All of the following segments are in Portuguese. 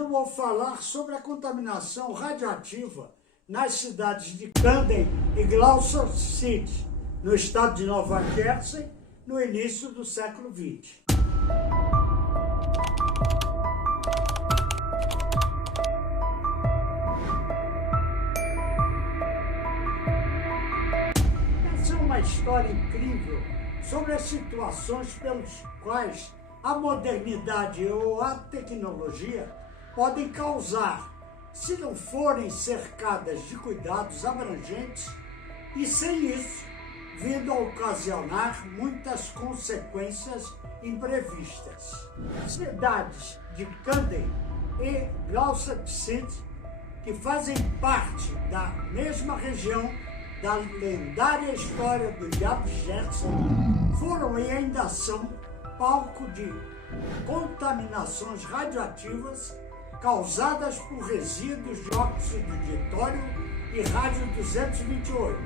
eu vou falar sobre a contaminação radioativa nas cidades de Camden e Gloucester City, no estado de Nova Jersey, no início do século XX. Essa é uma história incrível sobre as situações pelas quais a modernidade ou a tecnologia podem causar, se não forem cercadas de cuidados abrangentes e, sem isso, vindo a ocasionar muitas consequências imprevistas. As cidades de Camden e Gloucester City, que fazem parte da mesma região da lendária história do Diabo Jackson, foram e ainda são palco de contaminações radioativas causadas por resíduos de óxido de tório e rádio 228.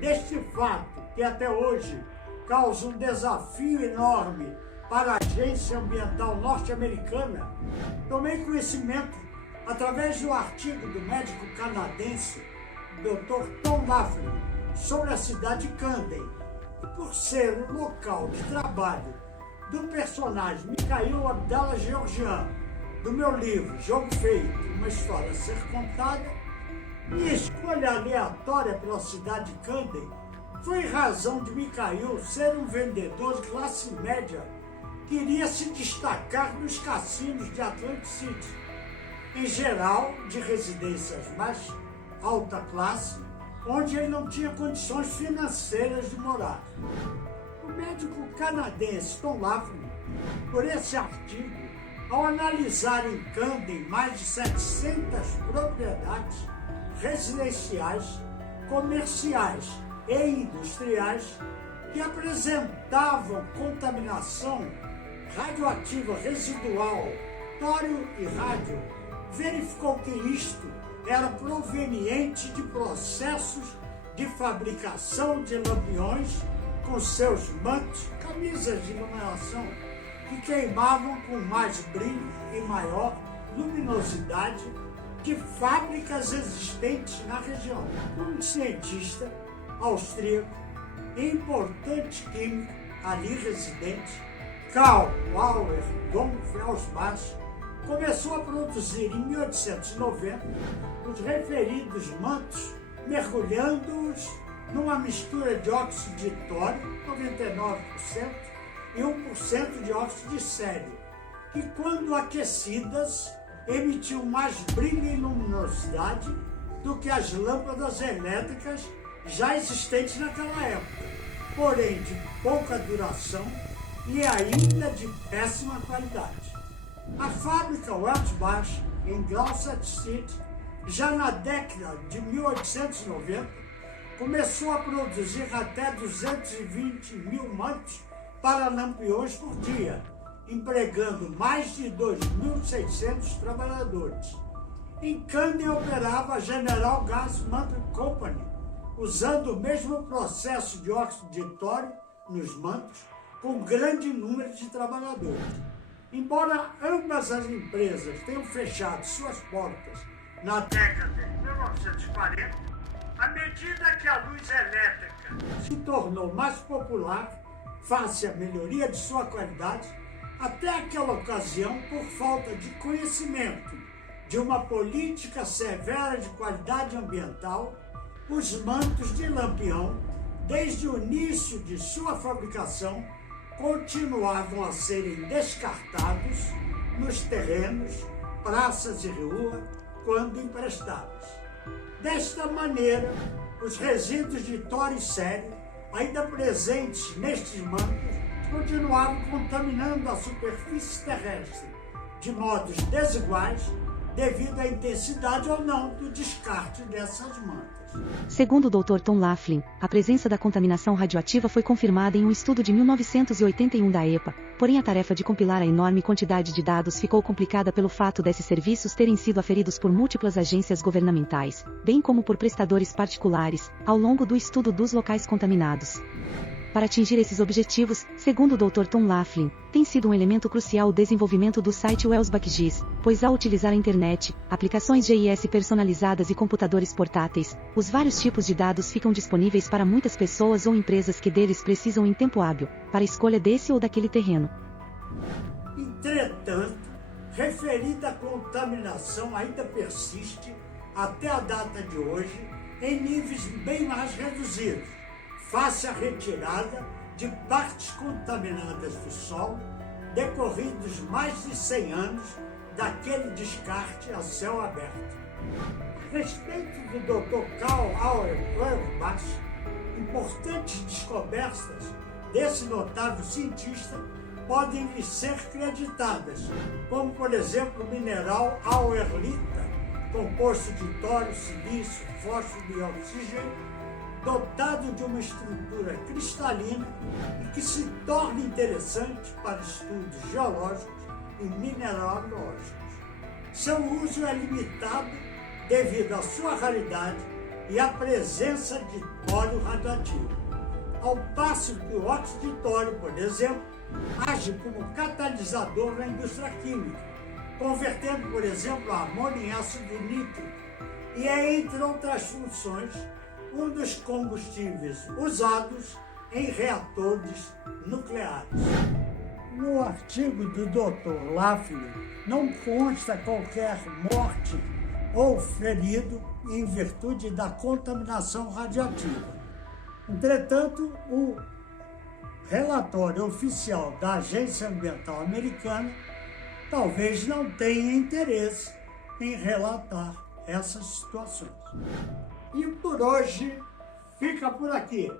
Deste fato, que até hoje causa um desafio enorme para a Agência Ambiental Norte-Americana, tomei conhecimento através do artigo do médico canadense Dr. Tom Laughlin sobre a cidade de Camden, e por ser o local de trabalho do personagem Mikhail Abdallah Georgian, do meu livro Jogo Feito, uma história a ser contada, minha escolha aleatória pela cidade de Camden foi em razão de Mikhail ser um vendedor de classe média que iria se destacar nos cassinos de Atlantic City, em geral de residências mais alta classe, onde ele não tinha condições financeiras de morar. O médico canadense Tom Laughlin, por esse artigo, ao analisar em Camden mais de 700 propriedades residenciais, comerciais e industriais que apresentavam contaminação radioativa residual, tório e rádio, verificou que isto era proveniente de processos de fabricação de lampiões com seus mantos, camisas de iluminação que queimavam com mais brilho e maior luminosidade de fábricas existentes na região. Um cientista austríaco e importante químico ali residente, Karl Auer von Felsbach, começou a produzir em 1890 os referidos mantos, mergulhando-os numa mistura de óxido de tório, 99%, e 1% de óxido de sério, que quando aquecidas emitiu mais brilho e luminosidade do que as lâmpadas elétricas já existentes naquela época, porém de pouca duração e ainda de péssima qualidade. A fábrica Felsbach, em Gloucester City, já na década de 1890, começou a produzir até 220 mil mantos para lampiões por dia, empregando mais de 2.600 trabalhadores. Em Camden operava a General Gas Mantle Company, usando o mesmo processo de óxido de tório nos mantos, com grande número de trabalhadores. Embora ambas as empresas tenham fechado suas portas na década de 1940, à medida que a luz elétrica se tornou mais popular, face à melhoria de sua qualidade, até aquela ocasião, por falta de conhecimento de uma política severa de qualidade ambiental, os mantos de lampião, desde o início de sua fabricação, continuavam a serem descartados nos terrenos, praças e ruas, quando emprestados. Desta maneira, os resíduos de tório e sério, ainda presentes nestes mantos, continuavam contaminando a superfície terrestre de modos desiguais, devido à intensidade ou não do descarte dessas mantas. Segundo o Dr. Tom Laughlin, a presença da contaminação radioativa foi confirmada em um estudo de 1981 da EPA, porém a tarefa de compilar a enorme quantidade de dados ficou complicada pelo fato desses serviços terem sido aferidos por múltiplas agências governamentais, bem como por prestadores particulares, ao longo do estudo dos locais contaminados. Para atingir esses objetivos, segundo o Dr. Tom Laughlin, tem sido um elemento crucial o desenvolvimento do site WellsBackGIS, pois ao utilizar a internet, aplicações GIS personalizadas e computadores portáteis, os vários tipos de dados ficam disponíveis para muitas pessoas ou empresas que deles precisam em tempo hábil, para a escolha desse ou daquele terreno. Entretanto, referida contaminação ainda persiste, até a data de hoje, em níveis bem mais reduzidos, face à retirada de partes contaminadas do solo, decorridos mais de 100 anos daquele descarte a céu aberto. A respeito do Dr. Karl Auerbach, importantes descobertas desse notável cientista podem lhe ser creditadas, como por exemplo o mineral auerlita, composto de tório, silício, fósforo e oxigênio, dotado de uma estrutura cristalina e que se torna interessante para estudos geológicos e mineralógicos. Seu uso é limitado devido à sua raridade e à presença de tório radioativo, ao passo que o óxido de tório, por exemplo, age como catalisador na indústria química, convertendo, por exemplo, a amônia em ácido nítrico, e é, entre outras funções, um dos combustíveis usados em reatores nucleares. No artigo do Dr. Laughlin, não consta qualquer morte ou ferido em virtude da contaminação radioativa. Entretanto, o relatório oficial da Agência Ambiental Americana talvez não tenha interesse em relatar essas situações. E por hoje fica por aqui.